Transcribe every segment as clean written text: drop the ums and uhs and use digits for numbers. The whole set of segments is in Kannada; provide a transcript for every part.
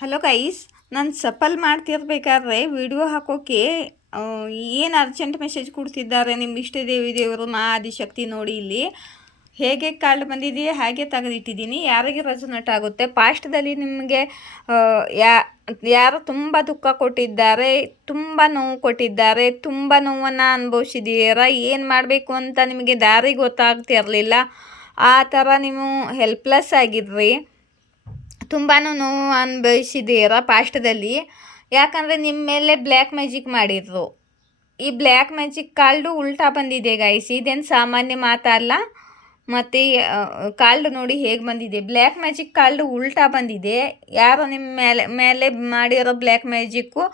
ಹಲೋ ಗೈಸ್, ನಾನು ಸಫಲ್ ಮಾಡ್ತಿರ್ಬೇಕಾದ್ರೆ ವಿಡಿಯೋ ಹಾಕೋಕ್ಕೆ ಏನು ಅರ್ಜೆಂಟ್ ಮೆಸೇಜ್ ಕೊಡ್ತಿದ್ದಾರೆ. ನಿಮ್ಮ ಇಷ್ಟ ದೇವರು ಮಾ ಆದಿಶಕ್ತಿ ನೋಡಿ, ಇಲ್ಲಿ ಹೇಗೆ ಕಾರ್ಡ್ ಬಂದಿದೆಯೇ ಹಾಗೆ ತೆಗೆದಿಟ್ಟಿದ್ದೀನಿ. ಯಾರಿಗೆ ರೆಸೊನೇಟ್ ಆಗುತ್ತೆ. ಪಾಸ್ಟ್ದಲ್ಲಿ ನಿಮಗೆ ಯಾರು ತುಂಬ ದುಃಖ ಕೊಟ್ಟಿದ್ದಾರೆ, ತುಂಬ ನೋವು ಕೊಟ್ಟಿದ್ದಾರೆ, ತುಂಬ ನೋವನ್ನು ಅನುಭವಿಸಿದ್ದೀರಾ, ಏನು ಮಾಡಬೇಕು ಅಂತ ನಿಮಗೆ ದಾರಿ ಗೊತ್ತಾಗ್ತಿರಲಿಲ್ಲ. ಆ ಥರ ನೀವು ಹೆಲ್ಪ್ಲೆಸ್ ಆಗಿದ್ರಿ, ತುಂಬಾ ನೋವು ಅನುಭವಿಸಿದ್ದೀರಾ ಪಾಸ್ಟದಲ್ಲಿ. ಯಾಕಂದರೆ ನಿಮ್ಮ ಮೇಲೆ ಬ್ಲ್ಯಾಕ್ ಮ್ಯಾಜಿಕ್ ಮಾಡಿದ್ರು. ಈ ಬ್ಲ್ಯಾಕ್ ಮ್ಯಾಜಿಕ್ ಕಾರ್ಡು ಉಲ್ಟಾ ಬಂದಿದೆ ಗೈಸ್, ಇದೇನು ಸಾಮಾನ್ಯ ಮಾತಲ್ಲ. ಮತ್ತು ಕಾರ್ಡ್ ನೋಡಿ ಹೇಗೆ ಬಂದಿದೆ. ಬ್ಲ್ಯಾಕ್ ಮ್ಯಾಜಿಕ್ ಕಾರ್ಡು ಉಲ್ಟಾ ಬಂದಿದೆ. ಯಾರು ನಿಮ್ಮ ಮೇಲೆ ಮಾಡಿರೋ ಬ್ಲ್ಯಾಕ್ ಮ್ಯಾಜಿಕ್ಕು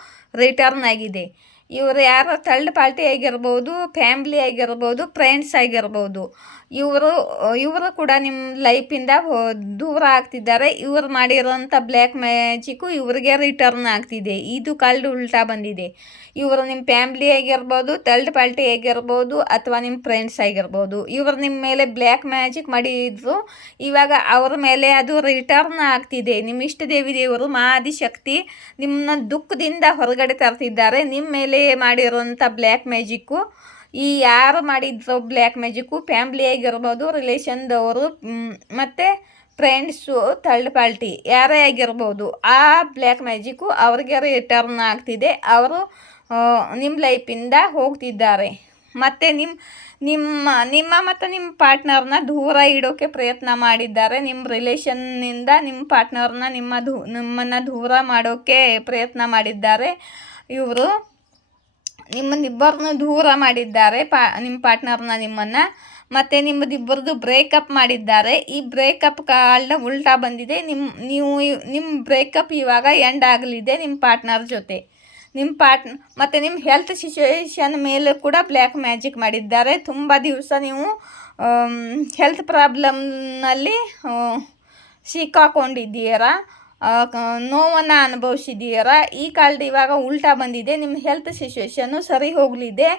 ರಿಟರ್ನ್ ಆಗಿದೆ. ಇವರು ಯಾರೋ ಥರ್ಡ್ ಪಾರ್ಟಿ ಆಗಿರ್ಬೋದು, ಫ್ಯಾಮ್ಲಿ ಆಗಿರ್ಬೋದು, ಫ್ರೆಂಡ್ಸ್ ಆಗಿರ್ಬೋದು. ಇವರು ಕೂಡ ನಿಮ್ಮ ಲೈಫಿಂದ ದೂರ ಆಗ್ತಿದ್ದಾರೆ. ಇವರು ಮಾಡಿರೋಂಥ ಬ್ಲ್ಯಾಕ್ ಮ್ಯಾಜಿಕ್ಕು ಇವ್ರಿಗೆ ರಿಟರ್ನ್ ಆಗ್ತಿದೆ. ಇದು ಕಾರ್ಡ್ ಉಲ್ಟಾ ಬಂದಿದೆ. ಇವರು ನಿಮ್ಮ ಫ್ಯಾಮ್ಲಿ ಆಗಿರ್ಬೋದು, ಥರ್ಡ್ ಪಾರ್ಟಿ ಆಗಿರ್ಬೋದು, ಅಥವಾ ನಿಮ್ಮ ಫ್ರೆಂಡ್ಸ್ ಆಗಿರ್ಬೋದು. ಇವರು ನಿಮ್ಮ ಮೇಲೆ ಬ್ಲ್ಯಾಕ್ ಮ್ಯಾಜಿಕ್ ಮಾಡಿದ್ರು, ಇವಾಗ ಅವ್ರ ಮೇಲೆ ಅದು ರಿಟರ್ನ್ ಆಗ್ತಿದೆ. ನಿಮ್ಮ ಇಷ್ಟ ದೇವರು ಮಾ ಆದಿಶಕ್ತಿ ನಿಮ್ಮನ್ನ ದುಃಖದಿಂದ ಹೊರಗಡೆ ತರ್ತಿದ್ದಾರೆ. ನಿಮ್ಮ ಮೇಲೆ ಮಾಡಿರೋಂಥ ಬ್ಲ್ಯಾಕ್ ಮ್ಯಾಜಿಕ್ಕು, ಈ ಯಾರು ಮಾಡಿದ್ರು ಬ್ಲ್ಯಾಕ್ ಮ್ಯಾಜಿಕ್ಕು ಫ್ಯಾಮ್ಲಿ ಆಗಿರ್ಬೋದು, ರಿಲೇಷನ್ದವರು, ಮತ್ತು ಫ್ರೆಂಡ್ಸು, ಥರ್ಡ್ ಪಾರ್ಟಿ ಯಾರೇ ಆಗಿರ್ಬೋದು, ಆ ಬ್ಲ್ಯಾಕ್ ಮ್ಯಾಜಿಕ್ಕು ಅವ್ರಿಗೆ ರಿಟರ್ನ್ ಆಗ್ತಿದೆ. ಅವರು ನಿಮ್ಮ ಲೈಫಿಂದ ಹೋಗ್ತಿದ್ದಾರೆ. ಮತ್ತು ನಿಮ್ಮ ಮತ್ತು ನಿಮ್ಮ ಪಾರ್ಟ್ನರ್ನ ದೂರ ಇಡೋಕ್ಕೆ ಪ್ರಯತ್ನ ಮಾಡಿದ್ದಾರೆ. ನಿಮ್ಮ ರಿಲೇಷನ್ನಿಂದ ನಿಮ್ಮ ಪಾರ್ಟ್ನರ್ನ ನಿಮ್ಮನ್ನು ದೂರ ಮಾಡೋಕ್ಕೆ ಪ್ರಯತ್ನ ಮಾಡಿದ್ದಾರೆ. ಇವರು ನಿಮ್ಮನ್ನಿಬ್ಬರನ್ನು ದೂರ ಮಾಡಿದ್ದಾರೆ, ನಿಮ್ಮ ಪಾರ್ಟ್ನರ್ನ ನಿಮ್ಮನ್ನು. ಮತ್ತು ನಿಮ್ಮದಿಬ್ಬರದು ಬ್ರೇಕಪ್ ಮಾಡಿದ್ದಾರೆ. ಈ ಬ್ರೇಕಪ್ ಕಾರ್ಡ್ ಉಲ್ಟಾ ಬಂದಿದೆ. ನಿಮ್ಮ ಬ್ರೇಕಪ್ ಇವಾಗ ಎಂಡ್ ಆಗಲಿದೆ ನಿಮ್ಮ ಪಾರ್ಟ್ನರ್ ಜೊತೆ. ಮತ್ತು ನಿಮ್ಮ ಹೆಲ್ತ್ ಸಿಚುವೇಶನ್ ಮೇಲೆ ಕೂಡ ಬ್ಲ್ಯಾಕ್ ಮ್ಯಾಜಿಕ್ ಮಾಡಿದ್ದಾರೆ. ತುಂಬ ದಿವಸ ನೀವು ಹೆಲ್ತ್ ಪ್ರಾಬ್ಲಮ್ನಲ್ಲಿ ಸಿಕ್ಕಾಕೊಂಡಿದ್ದೀರಾ, ನೋವನ್ನು ಅನುಭವಿಸಿದ್ದೀರಾ. ಈ ಕಾರ್ಡ್ ಇವಾಗ ಉಲ್ಟಾ ಬಂದಿದೆ. ನಿಮ್ಮ ಹೆಲ್ತ್ ಸಿಚುವೇಶನ್ನು ಸರಿ ಹೋಗಲಿದೆ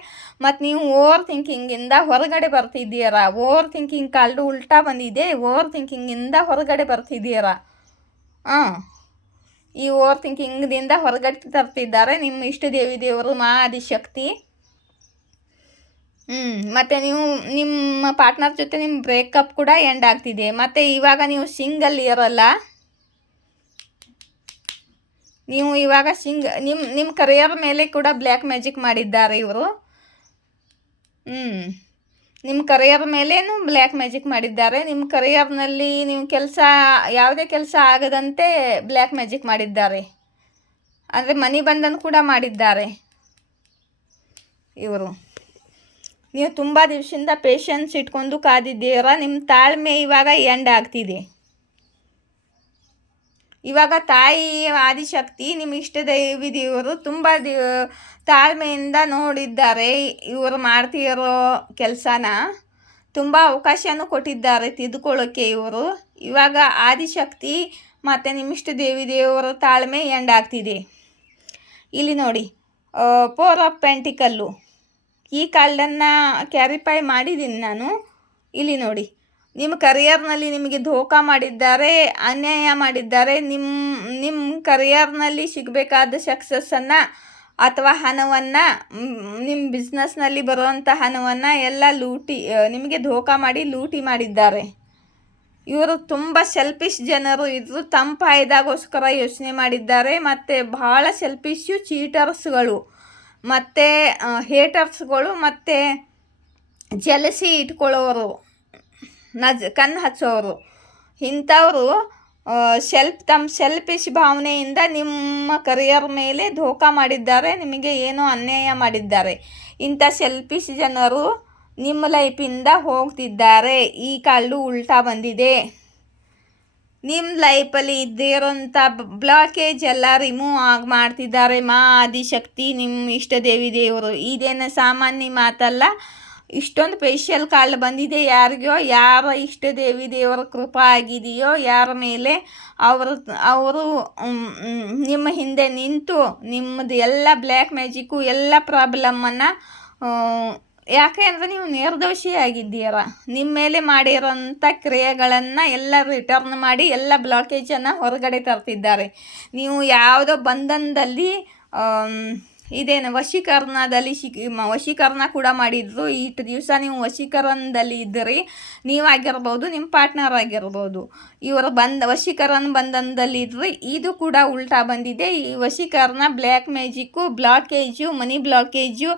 ಮತ್ತು ನೀವು ಓವರ್ ಥಿಂಕಿಂಗಿಂದ ಹೊರಗಡೆ ಬರ್ತಿದ್ದೀರಾ. ಓವರ್ ಥಿಂಕಿಂಗ್ ಕಾರ್ಡ್ ಉಲ್ಟಾ ಬಂದಿದೆ. ಓವರ್ ಥಿಂಕಿಂಗಿಂದ ಹೊರಗಡೆ ಬರ್ತಿದ್ದೀರಾ. ಈ ಓವರ್ ಥಿಂಕಿಂಗ್ದಿಂದ ಹೊರಗಡೆ ತರ್ತಿದ್ದಾರೆ ನಿಮ್ಮ ಇಷ್ಟ ದೇವರು ಮಾ ಆದಿಶಕ್ತಿ. ಮತ್ತು ನೀವು ನಿಮ್ಮ ಪಾರ್ಟ್ನರ್ ಜೊತೆ ನಿಮ್ಮ ಬ್ರೇಕಪ್ ಕೂಡ ಎಂಡ್ ಆಗ್ತಿದೆ. ಮತ್ತು ಇವಾಗ ನೀವು ಸಿಂಗಲ್ ಇರಲ್ಲ. ನೀವು ಇವಾಗ ನಿಮ್ಮ ಕರಿಯರ್ ಮೇಲೆ ಕೂಡ ಬ್ಲ್ಯಾಕ್ ಮ್ಯಾಜಿಕ್ ಮಾಡಿದ್ದಾರೆ ಇವರು. ನಿಮ್ಮ ಕರಿಯರ್ ಮೇಲೇನು ಬ್ಲ್ಯಾಕ್ ಮ್ಯಾಜಿಕ್ ಮಾಡಿದ್ದಾರೆ. ನಿಮ್ಮ ಕರಿಯರ್ನಲ್ಲಿ ನೀವು ಯಾವುದೇ ಕೆಲಸ ಆಗದಂತೆ ಬ್ಲ್ಯಾಕ್ ಮ್ಯಾಜಿಕ್ ಮಾಡಿದ್ದಾರೆ. ಅಂದರೆ ಮನಿ ಬಂಧನ ಕೂಡ ಮಾಡಿದ್ದಾರೆ ಇವರು. ನೀವು ತುಂಬ ದಿವಸದಿಂದ ಪೇಷನ್ಸ್ ಇಟ್ಕೊಂಡು ಕಾದಿದ್ದೀರಾ. ನಿಮ್ಮ ತಾಳ್ಮೆ ಇವಾಗ ಎಂಡ್ ಆಗ್ತಿದೆ. ಇವಾಗ ತಾಯಿ ಆದಿಶಕ್ತಿ ನಿಮ್ಮ ಇಷ್ಟ ದೇವರು ತುಂಬ ತಾಳ್ಮೆಯಿಂದ ನೋಡಿದ್ದಾರೆ. ಇವರು ಮಾಡ್ತಿರೋ ಕೆಲಸನ ತುಂಬ ಅವಕಾಶನೂ ಕೊಟ್ಟಿದ್ದಾರೆ ತಿದ್ದುಕೊಳ್ಳೋಕ್ಕೆ ಇವರು. ಇವಾಗ ಆದಿಶಕ್ತಿ ಮತ್ತು ನಿಮ್ಮ ಇಷ್ಟ ದೇವರ ತಾಳ್ಮೆ ಎಂಡ್ ಆಗ್ತಿದೆ. ಇಲ್ಲಿ ನೋಡಿ, 4 ಆಫ್ ಪೆಂಟಿಕಲ್ಲು. ಈ ಕಾರ್ಡನ್ನು ಕ್ಯಾರಿಫೈ ಮಾಡಿದ್ದೀನಿ ನಾನು. ಇಲ್ಲಿ ನೋಡಿ, ನಿಮ್ಮ ಕರಿಯರ್ನಲ್ಲಿ ನಿಮಗೆ ಧೋಖಾ ಮಾಡಿದ್ದಾರೆ, ಅನ್ಯಾಯ ಮಾಡಿದ್ದಾರೆ. ನಿಮ್ಮ ಕರಿಯರ್ನಲ್ಲಿ ಸಿಗಬೇಕಾದ ಸಕ್ಸಸ್ಸನ್ನು ಅಥವಾ ಹಣವನ್ನು, ನಿಮ್ಮ ಬಿಸ್ನೆಸ್ನಲ್ಲಿ ಬರುವಂಥ ಹಣವನ್ನು ಎಲ್ಲ ನಿಮಗೆ ಧೋಖಾ ಮಾಡಿ ಲೂಟಿ ಮಾಡಿದ್ದಾರೆ. ಇವರು ತುಂಬ ಸೆಲ್ಫಿಶ್ ಜನರು. ಇದ್ರು ತಮ್ಮ ಫಾಯ್ದಾಗೋಸ್ಕರ ಯೋಚನೆ ಮಾಡಿದ್ದಾರೆ. ಮತ್ತು ಬಹಳ ಸೆಲ್ಫಿಶು ಚೀಟರ್ಸ್ಗಳು, ಮತ್ತು ಹೇಟರ್ಸ್ಗಳು, ಮತ್ತು ಜಲಸಿ ಇಟ್ಕೊಳ್ಳೋರು, ಕಣ್ಣು ಹಚ್ಚೋರು. ಇಂಥವರು ತಮ್ಮ ಸೆಲ್ಫಿಶ್ ಭಾವನೆಯಿಂದ ನಿಮ್ಮ ಕರಿಯರ್ ಮೇಲೆ ಧೋಖಾ ಮಾಡಿದ್ದಾರೆ, ನಿಮಗೆ ಏನೋ ಅನ್ಯಾಯ ಮಾಡಿದ್ದಾರೆ. ಇಂಥ ಸೆಲ್ಫಿಶ್ ಜನರು ನಿಮ್ಮ ಲೈಫಿಂದ ಹೋಗ್ತಿದ್ದಾರೆ. ಈ ಕಾರ್ಡು ಉಲ್ಟಾ ಬಂದಿದೆ. ನಿಮ್ಮ ಲೈಫಲ್ಲಿ ಇದ್ದಿರೋಂಥ ಬ್ಲಾಕೇಜ್ ಎಲ್ಲ ರಿಮೂವ್ ಮಾಡ್ತಿದ್ದಾರೆ ಮಾ ಆದಿಶಕ್ತಿ ನಿಮ್ಮ ಇಷ್ಟ ದೇವರು. ಇದೇನು ಸಾಮಾನ್ಯ ಮಾತಲ್ಲ. ಇಷ್ಟೊಂದು ಸ್ಪೆಷಲ್ ಕಾರ್ಡ್ ಬಂದಿದೆ. ಯಾರ ಇಷ್ಟ ದೇವರ ಕೃಪಾ ಆಗಿದೆಯೋ, ಯಾರ ಮೇಲೆ ಅವರು ನಿಮ್ಮ ಹಿಂದೆ ನಿಂತು ನಿಮ್ಮದು ಎಲ್ಲ ಬ್ಲ್ಯಾಕ್ ಮ್ಯಾಜಿಕ್ಕು ಎಲ್ಲ ಪ್ರಾಬ್ಲಮ್ಮನ್ನು ಯಾಕೆ ಅಂದರೆ ನೀವು ನಿರ್ದೋಷಿಯಾಗಿದ್ದೀರ. ನಿಮ್ಮ ಮೇಲೆ ಮಾಡಿರೋಂಥ ಕ್ರಿಯೆಗಳನ್ನು ಎಲ್ಲ ರಿಟರ್ನ್ ಮಾಡಿ ಎಲ್ಲ ಬ್ಲಾಕೇಜನ್ನು ಹೊರಗಡೆ ತರ್ತಿದ್ದಾರೆ. ನೀವು ಯಾವುದೋ ಬಂಧನದಲ್ಲಿ ಇದೇನು ವಶೀಕರಣದಲ್ಲಿ ವಶೀಕರಣ ಕೂಡ ಮಾಡಿದ್ರು. ಇಷ್ಟು ದಿವಸ ನೀವು ವಶೀಕರಣದಲ್ಲಿ ಇದ್ದೀರಿ, ನೀವಾಗಿರ್ಬೋದು, ನಿಮ್ಮ ಪಾರ್ಟ್ನರ್ ಆಗಿರ್ಬೋದು. ಇವರು ವಶೀಕರಣ ಬಂಧನದಲ್ಲಿ ಇದ್ದರೆ ಇದು ಕೂಡ ಉಲ್ಟಾ ಬಂದಿದೆ. ಈ ವಶೀಕರಣ, ಬ್ಲ್ಯಾಕ್ ಮ್ಯಾಜಿಕ್ಕು, ಬ್ಲಾಕೇಜು, ಮನಿ ಬ್ಲಾಕೇಜು,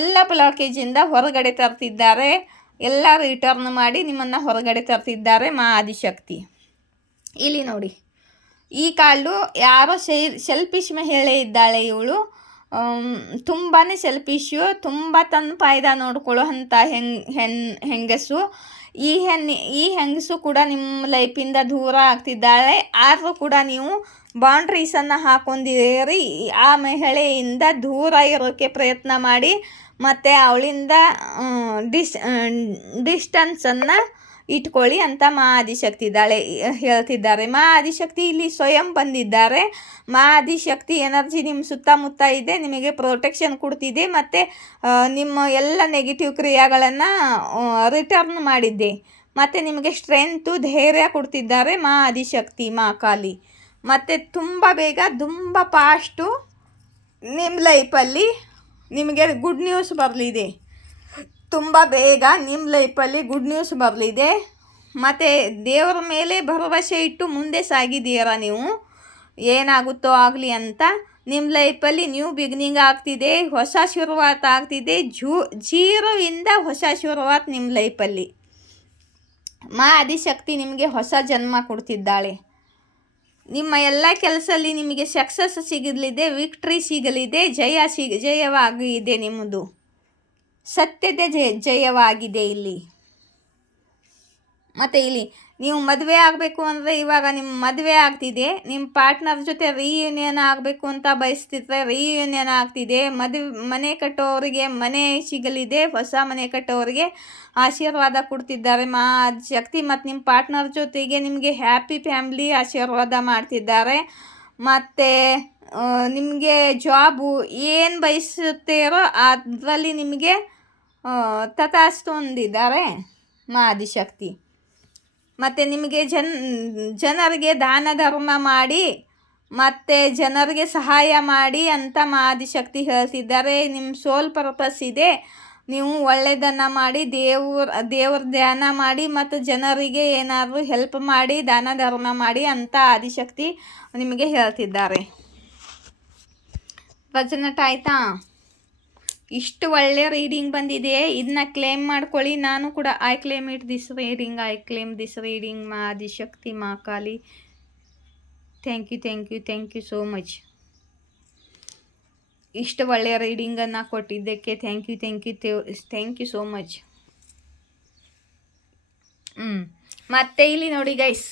ಎಲ್ಲ ಬ್ಲಾಕೇಜಿಂದ ಹೊರಗಡೆ ತರ್ತಿದ್ದಾರೆ. ಎಲ್ಲ ರಿಟರ್ನ್ ಮಾಡಿ ನಿಮ್ಮನ್ನು ಹೊರಗಡೆ ತರ್ತಿದ್ದಾರೆ ಮಾ ಆದಿಶಕ್ತಿ. ಇಲ್ಲಿ ನೋಡಿ, ಈ ಕಾಳು ಯಾರೋ ಸೆಲ್ಫಿಶ್ ಮಹಿಳೆ ಇದ್ದಾಳೆ. ಇವಳು ತುಂಬಾ ಸೆಲ್ಫಿಶು, ತುಂಬ ತನ್ನ ಫಾಯ್ದ ನೋಡ್ಕೊಳ್ಳೋ ಅಂಥ ಹೆಂಗಸು. ಈ ಹೆಂಗಸು ಕೂಡ ನಿಮ್ಮ ಲೈಫಿಂದ ದೂರ ಆಗ್ತಿದ್ದಾಳೆ. ಆದರೂ ಕೂಡ ನೀವು ಬೌಂಡ್ರೀಸನ್ನು ಹಾಕೊಂಡಿರಿ. ಆ ಮಹಿಳೆಯಿಂದ ದೂರ ಇರೋಕ್ಕೆ ಪ್ರಯತ್ನ ಮಾಡಿ ಮತ್ತು ಅವಳಿಂದ ಡಿಸ್ಟನ್ಸನ್ನು ಇಟ್ಕೊಳ್ಳಿ ಅಂತ ಮಾ ಆದಿಶಕ್ತಿ ಹೇಳ್ತಿದ್ದಾರೆ. ಮಾ ಆದಿಶಕ್ತಿ ಇಲ್ಲಿ ಸ್ವಯಂ ಬಂದಿದ್ದಾರೆ. ಮಾ ಆದಿಶಕ್ತಿ ಎನರ್ಜಿ ನಿಮ್ಮ ಸುತ್ತಮುತ್ತ ಇದೆ, ನಿಮಗೆ ಪ್ರೊಟೆಕ್ಷನ್ ಕೊಡ್ತಿದೆ ಮತ್ತು ನಿಮ್ಮ ಎಲ್ಲ ನೆಗೆಟಿವ್ ಕ್ರಿಯೆಗಳನ್ನು ರಿಟರ್ನ್ ಮಾಡಿದ್ದೆ ಮತ್ತು ನಿಮಗೆ ಸ್ಟ್ರೆಂತು, ಧೈರ್ಯ ಕೊಡ್ತಿದ್ದಾರೆ ಮಾ ಆದಿಶಕ್ತಿ, ಮಾ ಕಾಳಿ. ಮತ್ತು ತುಂಬ ಬೇಗ, ತುಂಬ ಫಾಸ್ಟು ನಿಮ್ಮ ಲೈಫಲ್ಲಿ ನಿಮಗೆ ಗುಡ್ ನ್ಯೂಸ್ ಬರಲಿದೆ. ತುಂಬ ಬೇಗ ನಿಮ್ಮ ಲೈಫಲ್ಲಿ ಗುಡ್ ನ್ಯೂಸ್ ಬರಲಿದೆ. ಮತ್ತು ದೇವರ ಮೇಲೆ ಭರವಸೆ ಇಟ್ಟು ಮುಂದೆ ಸಾಗಿದ್ದೀರಾ ನೀವು. ಏನಾಗುತ್ತೋ ಆಗಲಿ ಅಂತ ನಿಮ್ಮ ಲೈಫಲ್ಲಿ ನ್ಯೂ ಬಿಗಿನಿಂಗ್ ಆಗ್ತಿದೆ, ಹೊಸ ಶುರುವಾತ್ ಆಗ್ತಿದೆ. ಜೀರೋಯಿಂದ ಹೊಸ ಶುರುವಾತ್ ನಿಮ್ಮ ಲೈಫಲ್ಲಿ. ಮಾ ಆದಿಶಕ್ತಿ ನಿಮಗೆ ಹೊಸ ಜನ್ಮ ಕೊಡ್ತಿದ್ದಾಳೆ. ನಿಮ್ಮ ಎಲ್ಲ ಕೆಲಸದಲ್ಲಿ ನಿಮಗೆ ಸಕ್ಸಸ್ ಸಿಗಲಿದೆ, ವಿಕ್ಟ್ರಿ ಸಿಗಲಿದೆ, ಜಯವಾಗಿದೆ. ನಿಮ್ಮದು ಸತ್ಯದ ಜಯವಾಗಿದೆ ಇಲ್ಲಿ. ಮತ್ತು ಇಲ್ಲಿ ನೀವು ಮದುವೆ ಆಗಬೇಕು ಅಂದರೆ ಇವಾಗ ನಿಮ್ಮ ಮದುವೆ ಆಗ್ತಿದೆ. ನಿಮ್ಮ ಪಾರ್ಟ್ನರ್ ಜೊತೆ ರೀಯೂನಿಯನ್ ಆಗಬೇಕು ಅಂತ ಬಯಸ್ತಿದ್ರೆ ರೀಯೂನಿಯನ್ ಆಗ್ತಿದೆ. ಮನೆ ಕಟ್ಟೋರಿಗೆ ಮನೆ ಸಿಗಲಿದೆ. ಹೊಸ ಮನೆ ಕಟ್ಟೋರಿಗೆ ಆಶೀರ್ವಾದ ಕೊಡ್ತಿದ್ದಾರೆ ಮಾ ಶಕ್ತಿ. ಮತ್ತು ನಿಮ್ಮ ಪಾರ್ಟ್ನರ್ ಜೊತೆಗೆ ನಿಮಗೆ ಹ್ಯಾಪಿ ಫ್ಯಾಮ್ಲಿ ಆಶೀರ್ವಾದ ಮಾಡ್ತಿದ್ದಾರೆ. ಮತ್ತು ನಿಮಗೆ ಜಾಬು ಏನು ಬಯಸುತ್ತೀರೋ ಅದರಲ್ಲಿ ನಿಮಗೆ ತಥಾಸ್ತು ಅಂದಿದ್ದಾರೆ ಮಾ ಆದಿಶಕ್ತಿ. ಮತ್ತು ನಿಮಗೆ ಜನರಿಗೆ ದಾನ ಧರ್ಮ ಮಾಡಿ ಮತ್ತು ಜನರಿಗೆ ಸಹಾಯ ಮಾಡಿ ಅಂತ ಮಾ ಆದಿಶಕ್ತಿ ಹೇಳ್ತಿದ್ದಾರೆ. ನಿಮ್ಮ ಸೋಲ್ ಪರ್ಪಸ್ ಇದೆ. ನೀವು ಒಳ್ಳೆಯದನ್ನು ಮಾಡಿ ದೇವ್ರ ಧ್ಯಾನ ಮಾಡಿ ಮತ್ತು ಜನರಿಗೆ ಏನಾದರೂ ಹೆಲ್ಪ್ ಮಾಡಿ, ದಾನ ಧರ್ಮ ಮಾಡಿ ಅಂತ ಆದಿಶಕ್ತಿ ನಿಮಗೆ ಹೇಳ್ತಿದ್ದಾರೆ. ಪ್ರಜನಟ ಆಯಿತಾ? ಇಷ್ಟು ಒಳ್ಳೆ ರೀಡಿಂಗ್ ಬಂದಿದೆ. ಇದನ್ನ ಕ್ಲೇಮ್ ಮಾಡ್ಕೊಳ್ಳಿ. ನಾನು ಕೂಡ I claim it this reading, I claim this reading Maa Adishakti, Maa Kali. Thank you so much. ಇಷ್ಟು ಒಳ್ಳೆಯ ರೀಡಿಂಗನ್ನು ಕೊಟ್ಟಿದ್ದಕ್ಕೆ ಥ್ಯಾಂಕ್ ಯು ಸೋ ಮಚ್. ಮತ್ತು ಇಲ್ಲಿ ನೋಡಿ ಗೈಸ್,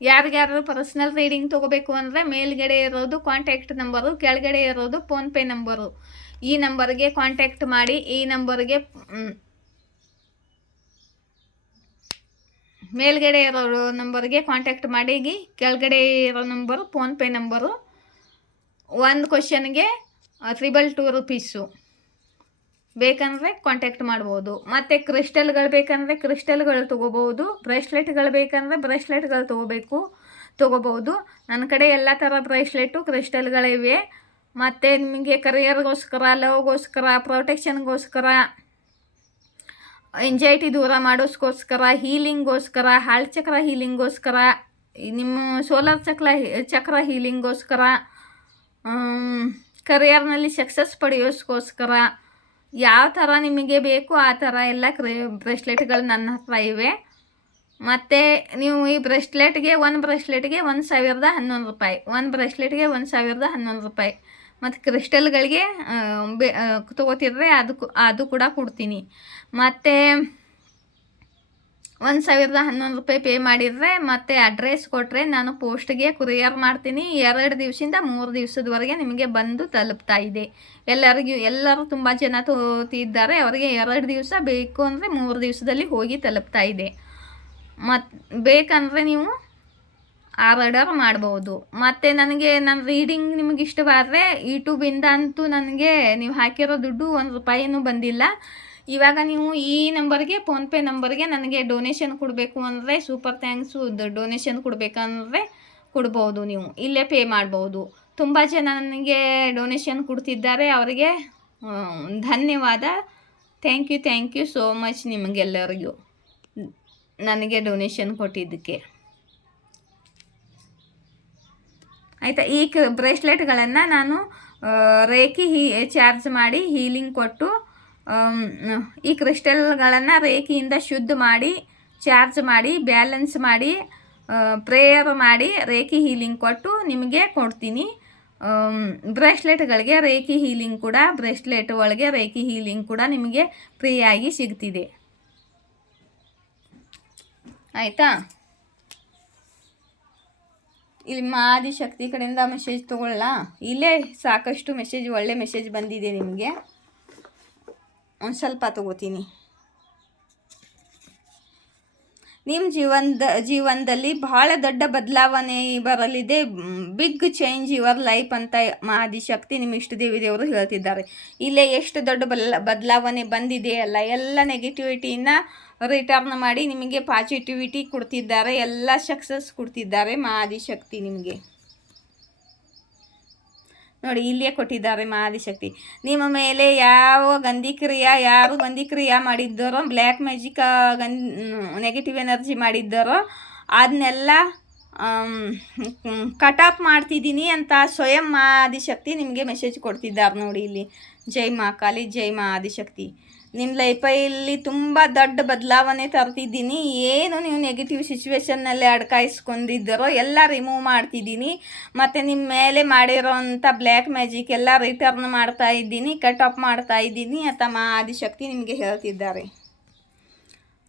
ಯಾರಿಗಾರು ಪರ್ಸ್ನಲ್ ರೀಡಿಂಗ್ ತೊಗೋಬೇಕು ಅಂದರೆ ಮೇಲ್ಗಡೆ ಇರೋದು ಕಾಂಟ್ಯಾಕ್ಟ್ ನಂಬರು, ಕೆಳಗಡೆ ಇರೋದು ಫೋನ್ಪೇ ನಂಬರು. ಈ ನಂಬರ್ಗೆ ಕಾಂಟ್ಯಾಕ್ಟ್ ಮಾಡಿ. ಈ ನಂಬರ್ಗೆ ಮೇಲ್ಗಡೆ ಇರೋ ನಂಬರ್ಗೆ ಕಾಂಟ್ಯಾಕ್ಟ್ ಮಾಡಿ. ಕೆಳಗಡೆ ಇರೋ ನಂಬರು ಫೋನ್ಪೇ ನಂಬರು. ಒಂದು ಕ್ವಶನ್ಗೆ 222 ರೂಪೀಸು. ಬೇಕಂದರೆ ಕಾಂಟ್ಯಾಕ್ಟ್ ಮಾಡ್ಬೋದು. ಮತ್ತು ಕ್ರಿಸ್ಟಲ್ಗಳು ಬೇಕಂದರೆ ಕ್ರಿಸ್ಟಲ್ಗಳು ತೊಗೋಬೋದು. ಬ್ರೇಸ್ಲೆಟ್ಗಳು ಬೇಕಂದರೆ ಬ್ರೇಸ್ಲೆಟ್ಗಳು ತೊಗೋಬೋದು. ನನ್ನ ಕಡೆ ಎಲ್ಲ ಥರ ಬ್ರೇಸ್ಲೆಟು, ಕ್ರಿಸ್ಟಲ್ಗಳಿವೆ. ಮತ್ತು ನಿಮಗೆ ಕರಿಯರ್ಗೋಸ್ಕರ, ಲವ್ಗೋಸ್ಕರ, ಪ್ರೊಟೆಕ್ಷನ್ಗೋಸ್ಕರ, ಎಂಜೈಟಿ ದೂರ ಮಾಡೋಸ್ಕೋಸ್ಕರ, ಹೀಲಿಂಗ್ಗೋಸ್ಕರ, ಹಾಳ್ಚಕ್ರ ಹೀಲಿಂಗ್ಗೋಸ್ಕರ, ನಿಮ್ಮ ಸೋಲಾರ್ ಚಕ್ರ ಹೀಲಿಂಗ್ಗೋಸ್ಕರ, ಕರಿಯರ್ನಲ್ಲಿ ಸಕ್ಸಸ್ ಪಡೆಯೋಸ್ಕೋಸ್ಕರ, ಯಾವ ಥರ ನಿಮಗೆ ಬೇಕು ಆ ಥರ ಎಲ್ಲ ಬ್ರೇಸ್ಲೆಟ್ಗಳು ನನ್ನ ಹತ್ರ ಇವೆ. ಮತ್ತು ನೀವು ಈ ಬ್ರೇಸ್ಲೆಟ್ಗೆ ಒಂದು ಬ್ರೇಸ್ಲೆಟ್ಗೆ 1011 ರೂಪಾಯಿ, ಒಂದು ಬ್ರೇಸ್ಲೆಟ್ಗೆ 1011 ರೂಪಾಯಿ. ಮತ್ತು ಕ್ರಿಸ್ಟಲ್ಗಳಿಗೆ ತೊಗೋತಿದ್ರೆ ಅದು ಕೂಡ ಕೊಡ್ತೀನಿ. ಮತ್ತು 1011 ರೂಪಾಯಿ ಪೇ ಮಾಡಿದರೆ ಮತ್ತು ಅಡ್ರೆಸ್ ಕೊಟ್ಟರೆ ನಾನು ಪೋಸ್ಟ್ಗೆ ಕುರಿಯರ್ ಮಾಡ್ತೀನಿ. 2 ದಿವಸದಿಂದ 3 ದಿವಸದವರೆಗೆ ನಿಮಗೆ ಬಂದು ತಲುಪ್ತಾ ಇದೆ. ಎಲ್ಲರೂ ತುಂಬ ಜನ ತೋತಿದ್ದಾರೆ. ಅವರಿಗೆ 2 ದಿವಸ ಬೇಕು ಅಂದರೆ 3 ದಿವಸದಲ್ಲಿ ಹೋಗಿ ತಲುಪ್ತಾ ಇದೆ. ಬೇಕಂದರೆ ನೀವು ಆರ್ಡರ್ ಮಾಡ್ಬೋದು. ಮತ್ತು ನನಗೆ ನನ್ನ ರೀಡಿಂಗ್ ನಿಮಗೆ ಇಷ್ಟವಾದರೆ ಯೂಟ್ಯೂಬಿಂದ ಅಂತೂ ನನಗೆ ನೀವು ಹಾಕಿರೋ ದುಡ್ಡು ₹1 ಬಂದಿಲ್ಲ. ಇವಾಗ ನೀವು ಈ ನಂಬರ್ಗೆ, ಫೋನ್ಪೇ ನಂಬರ್ಗೆ ನನಗೆ ಡೊನೇಷನ್ ಕೊಡಬೇಕು ಅಂದರೆ, ಸೂಪರ್ ಥ್ಯಾಂಕ್ಸು ಡೊನೇಷನ್ ಕೊಡಬೇಕಂದ್ರೆ ಕೊಡ್ಬೋದು. ನೀವು ಇಲ್ಲೇ ಪೇ ಮಾಡ್ಬೋದು. ತುಂಬ ಜನ ನನಗೆ ಡೊನೇಷನ್ ಕೊಡ್ತಿದ್ದಾರೆ, ಅವರಿಗೆ ಧನ್ಯವಾದ. ಥ್ಯಾಂಕ್ ಯು ಸೋ ಮಚ್ ನಿಮಗೆಲ್ಲರಿಗೂ ನನಗೆ ಡೊನೇಷನ್ ಕೊಟ್ಟಿದ್ದಕ್ಕೆ. ಆಯಿತಾ, ಈ ಬ್ರೇಸ್ಲೆಟ್ಗಳನ್ನು ನಾನು ರೇಖಿ ಚಾರ್ಜ್ ಮಾಡಿ ಹೀಲಿಂಗ್ ಕೊಟ್ಟು, ಈ ಕ್ರಿಸ್ಟಲ್ಗಳನ್ನು ರೇಖಿಯಿಂದ ಶುದ್ಧ ಮಾಡಿ, ಚಾರ್ಜ್ ಮಾಡಿ, ಬ್ಯಾಲೆನ್ಸ್ ಮಾಡಿ, ಪ್ರೇಯರ್ ಮಾಡಿ, ರೇಖಿ ಹೀಲಿಂಗ್ ಕೊಟ್ಟು ನಿಮಗೆ ಕೊಡ್ತೀನಿ. ಬ್ರೇಸ್ಲೆಟ್ಗಳಿಗೆ ರೇಖಿ ಹೀಲಿಂಗ್ ಕೂಡ, ಬ್ರೇಸ್ಲೆಟ್ ಒಳಗೆ ರೇಖಿ ಹೀಲಿಂಗ್ ಕೂಡ ನಿಮಗೆ ಫ್ರೀಯಾಗಿ ಸಿಗ್ತಿದೆ. ಆಯಿತಾ, ಇಲ್ಲಿ ಆದಿಶಕ್ತಿ ಕಡೆಯಿಂದ ಮೆಸೇಜ್ ತೊಗೊಳ್ಳ. ಇಲ್ಲೇ ಸಾಕಷ್ಟು ಮೆಸೇಜ್, ಒಳ್ಳೆ ಮೆಸೇಜ್ ಬಂದಿದೆ ನಿಮಗೆ. ಒಂದು ಸ್ವಲ್ಪ ತಗೋತೀನಿ. ನಿಮ್ಮ ಜೀವನದಲ್ಲಿ ಬಹಳ ದೊಡ್ಡ ಬದಲಾವಣೆ ಬರಲಿದೆ. ಬಿಗ್ ಚೇಂಜ್ ಯುವರ್ ಲೈಫ್ ಅಂತ ಆದಿಶಕ್ತಿ ನಿಮ್ಮ ಇಷ್ಟ ದೇವರು ಹೇಳ್ತಿದ್ದಾರೆ. ಇಲ್ಲೇ ಎಷ್ಟು ದೊಡ್ಡ ಬದಲಾವಣೆ ಬಂದಿದೆಯಲ್ಲ, ಎಲ್ಲ ನೆಗೆಟಿವಿಟಿನ ರಿಟರ್ನ್ ಮಾಡಿ ನಿಮಗೆ ಪಾಸಿಟಿವಿಟಿ ಕೊಡ್ತಿದ್ದಾರೆ, ಎಲ್ಲ ಸಕ್ಸಸ್ ಕೊಡ್ತಿದ್ದಾರೆ ಆದಿಶಕ್ತಿ ನಿಮಗೆ. ನೋಡಿ, ಇಲ್ಲೇ ಕೊಟ್ಟಿದ್ದಾರೆ ಆದಿಶಕ್ತಿ. ನಿಮ್ಮ ಮೇಲೆ ಯಾರು ಗಂಧಿ ಕ್ರಿಯೆ ಮಾಡಿದ್ದಾರೋ, ಬ್ಲ್ಯಾಕ್ ಮ್ಯಾಜಿಕ್ ನೆಗೆಟಿವ್ ಎನರ್ಜಿ ಮಾಡಿದ್ದಾರೋ ಅದನ್ನೆಲ್ಲ ಕಟ್ ಆಫ್ ಮಾಡ್ತಿದ್ದೀನಿ ಅಂತ ಸ್ವಯಂ ಆದಿಶಕ್ತಿ ನಿಮಗೆ ಮೆಸೇಜ್ ಕೊಡ್ತಿದ್ದಾರೆ. ನೋಡಿ ಇಲ್ಲಿ, ಜೈ ಮಾ ಕಾಳಿ, ಜೈ ಮಾ ಆದಿಶಕ್ತಿ. ನಿಮ್ಮ ಲೈಫಲ್ಲಿ ತುಂಬ ದೊಡ್ಡ ಬದಲಾವಣೆ ತರ್ತಿದ್ದೀನಿ. ಏನು ನೀವು ನೆಗೆಟಿವ್ ಸಿಚುವೇಶನ್ನಲ್ಲಿ ಅಡ್ಕಾಯಿಸ್ಕೊಂಡಿದ್ದಾರೋ ಎಲ್ಲ ರಿಮೂವ್ ಮಾಡ್ತಿದ್ದೀನಿ. ಮತ್ತು ನಿಮ್ಮ ಮೇಲೆ ಮಾಡಿರೋಂಥ ಬ್ಲ್ಯಾಕ್ ಮ್ಯಾಜಿಕ್ ಎಲ್ಲ ರಿಟರ್ನ್ ಮಾಡ್ತಾ ಇದ್ದೀನಿ, ಕಟ್ ಆಫ್ ಮಾಡ್ತಾ ಇದ್ದೀನಿ ಅಂತ ಆದಿಶಕ್ತಿ ನಿಮಗೆ ಹೇಳ್ತಿದ್ದಾರೆ.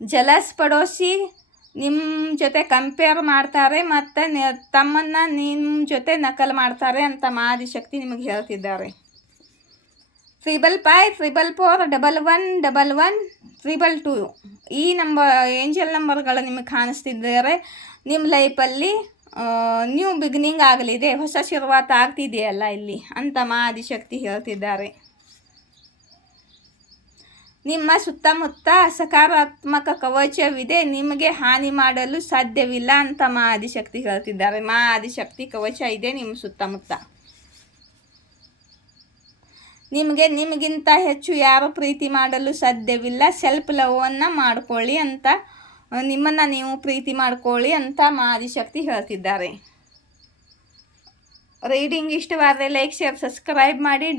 ಜಲಸ್ ಪಡೋಸಿ ನಿಮ್ಮ ಜೊತೆ ಕಂಪೇರ್ ಮಾಡ್ತಾರೆ ಮತ್ತು ತಮ್ಮನ್ನು ನಿಮ್ಮ ಜೊತೆ ನಕಲು ಮಾಡ್ತಾರೆ ಅಂತ ಆದಿಶಕ್ತಿ ನಿಮಗೆ ಹೇಳ್ತಿದ್ದಾರೆ. 5544111122 ಈ ಏಂಜಲ್ ನಂಬರ್ಗಳು ನಿಮಗೆ ಕಾಣಿಸ್ತಿದ್ದಾರೆ. ನಿಮ್ಮ ಲೈಫಲ್ಲಿ ನ್ಯೂ ಬಿಗಿನಿಂಗ್ ಆಗಲಿದೆ, ಹೊಸ ಶುರುವಾತ ಆಗ್ತಿದೆಯಲ್ಲ ಇಲ್ಲಿ ಅಂತ ಆದಿಶಕ್ತಿ ಹೇಳ್ತಿದ್ದಾರೆ. ನಿಮ್ಮ ಸುತ್ತಮುತ್ತ ಸಕಾರಾತ್ಮಕ ಕವಚವಿದೆ, ನಿಮಗೆ ಹಾನಿ ಮಾಡಲು ಸಾಧ್ಯವಿಲ್ಲ ಅಂತ ಆದಿಶಕ್ತಿ ಹೇಳ್ತಿದ್ದಾರೆ. ಆದಿಶಕ್ತಿ ಕವಚ ಇದೆ ನಿಮ್ಮ ಸುತ್ತಮುತ್ತ. ನಿಮಗಿಂತ ಹೆಚ್ಚು ಯಾರು ಪ್ರೀತಿ ಮಾಡಲು ಸಾಧ್ಯವಿಲ್ಲ. ಸೆಲ್ಫ್ ಲವನ್ನು ಮಾಡ್ಕೊಳ್ಳಿ ಅಂತ, ನಿಮ್ಮನ್ನು ನೀವು ಪ್ರೀತಿ ಮಾಡ್ಕೊಳ್ಳಿ ಅಂತ ಆದಿಶಕ್ತಿ ಹೇಳ್ತಿದ್ದಾರೆ. ರೀಡಿಂಗ್ ಇಷ್ಟವಾದರೆ ಲೈಕ್, ಶೇರ್, ಸಬ್ಸ್ಕ್ರೈಬ್ ಮಾಡಿ,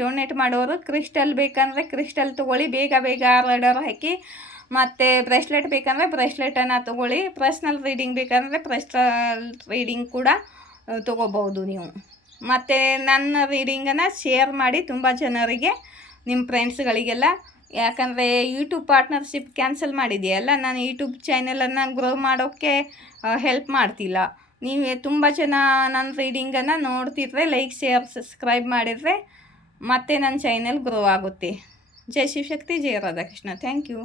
ಡೊನೇಟ್ ಮಾಡೋರು ಕ್ರಿಸ್ಟಲ್ ಬೇಕಂದರೆ ಕ್ರಿಸ್ಟಲ್ ತೊಗೊಳ್ಳಿ, ಬೇಗ ಆರ್ಡರ್ ಹಾಕಿ. ಮತ್ತು ಬ್ರೇಸ್ಲೆಟ್ ಬೇಕಂದರೆ ಬ್ರೇಸ್ಲೆಟನ್ನು ತೊಗೊಳ್ಳಿ. ಪರ್ಸ್ನಲ್ ರೀಡಿಂಗ್ ಬೇಕಂದರೆ ಪರ್ಸ್ನಲ್ ರೀಡಿಂಗ್ ಕೂಡ ತೊಗೋಬೋದು ನೀವು. ಮತ್ತು ನನ್ನ ರೀಡಿಂಗನ್ನು ಶೇರ್ ಮಾಡಿ ತುಂಬ ಜನರಿಗೆ, ನಿಮ್ಮ ಫ್ರೆಂಡ್ಸ್ಗಳಿಗೆಲ್ಲ. ಯಾಕಂದರೆ ಯೂಟ್ಯೂಬ್ ಪಾರ್ಟ್ನರ್ಶಿಪ್ ಕ್ಯಾನ್ಸಲ್ ಮಾಡಿದೆಯಲ್ಲ, ನಾನು ಯೂಟ್ಯೂಬ್ ಚಾನಲನ್ನು ಗ್ರೋ ಮಾಡೋಕ್ಕೆ ಹೆಲ್ಪ್ ಮಾಡ್ತಿಲ್ಲ. ನೀವು ತುಂಬ ಜನ ನನ್ನ ರೀಡಿಂಗನ್ನು ನೋಡ್ತಿದ್ರೆ, ಲೈಕ್, ಶೇರ್, ಸಬ್ಸ್ಕ್ರೈಬ್ ಮಾಡಿದರೆ ಮತ್ತೆ ನನ್ನ ಚಾನಲ್ ಗ್ರೋ ಆಗುತ್ತೆ. ಜೈ ಶಿವಶಕ್ತಿ, ಜೈ ರಾಧಾಕೃಷ್ಣ. Thank you.